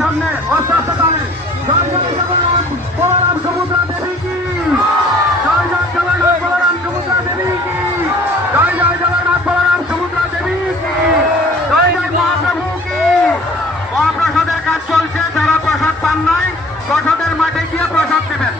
সামনে বলরাম সমুদ্রা দেবী কি জয় জয় জগন্নাথ বলরাম সমুদ্রা দেবী কি জয় জয় জগন্নাথ বলরাম সমুদ্রা দেবী কি জয় জয় মহাপ্রভু কি। মহাপ্রসাদের কাজ চলছে, যারা প্রসাদ পান নাই প্রসাদের মাঠে গিয়ে প্রসাদ দেবেন।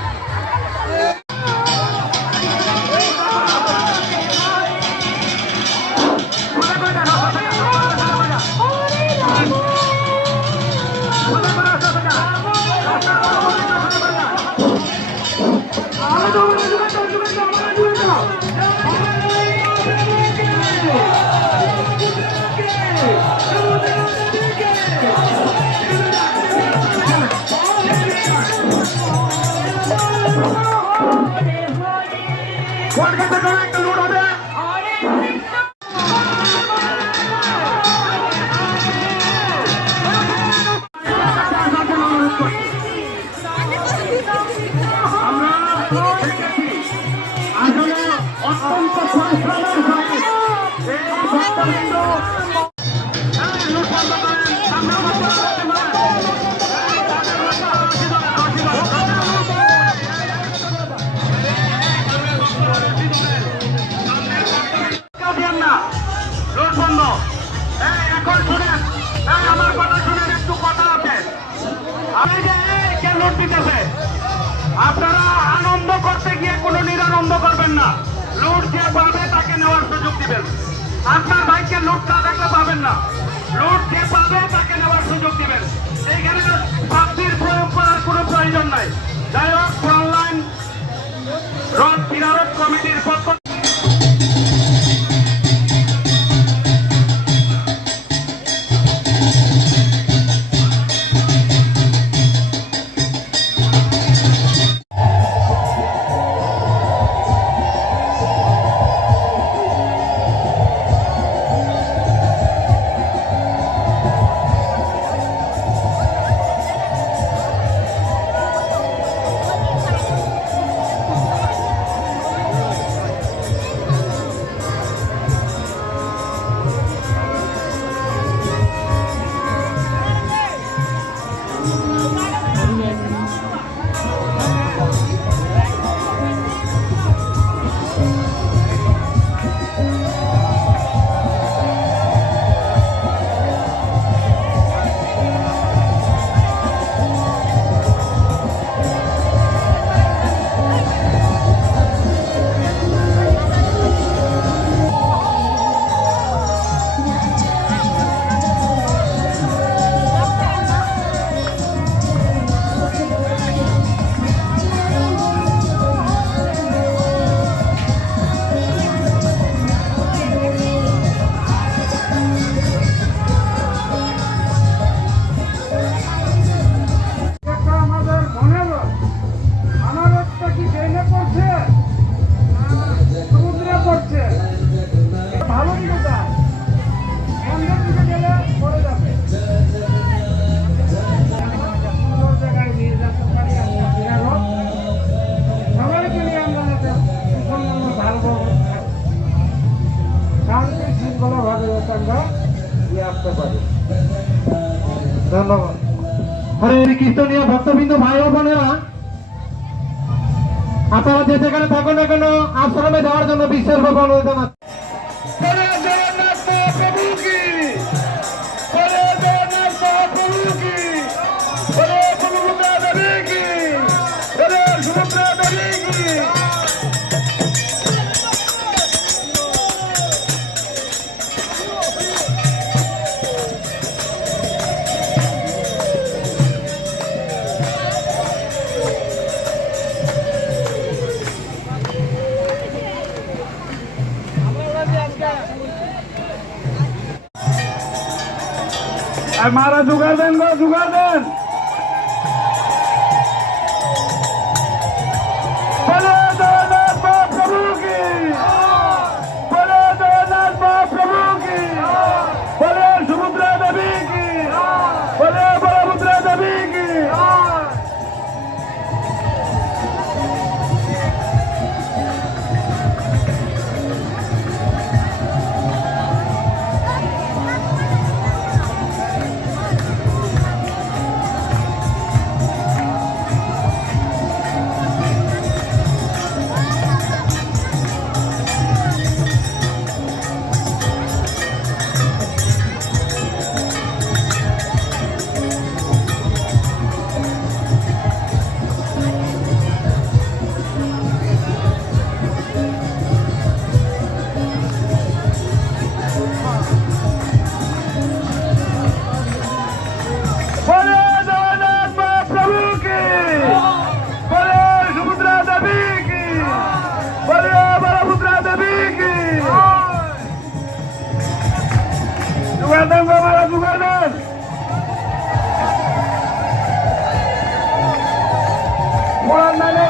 আপনারা আনন্দ করতে গিয়ে কোনো নিরানন্দ করবেন না। লুট যে পাবে তাকে নেওয়ার সুযোগ দিবেন। আপনার ভাইকে লুট না দেখলে পাবেন না। লুট যে পাবে তাকে নেওয়ার সুযোগ দিবেন। এইখানে শাস্তির প্রয়োগ করার কোনো প্রয়োজন নাই। যাই হোক, অনলাইন রথ কিনারত কমিটির পক্ষ ধন্যবাদ। হরে কীর্তনীয় ভক্তবৃন্দ ভাই ও বোনেরা, আপনারা যে যেখানে থাকুন না কেন আশ্রমে যাওয়ার জন্য বিশেষভাবে অনুরোধ জানাচ্ছি। মারা জোগাড় দেন, জোগাড় দেন।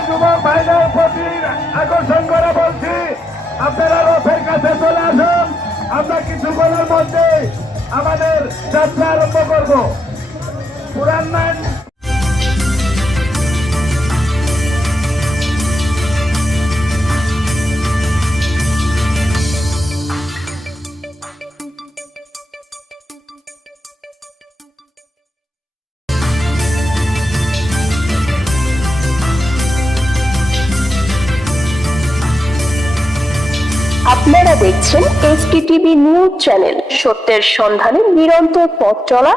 যুবক ভাইদের প্রতি আকর্ষণ করে বলছি, আপনারা রথের কাছে চলে আসুন। আমরা কিছুক্ষণের মধ্যে আমাদের যাত্রা আরম্ভ করব। পুরান মান আপনারা দেখছেন SKTV নিউজ চ্যানেল, সত্যের সন্ধানে নিরন্তর পথ চলা।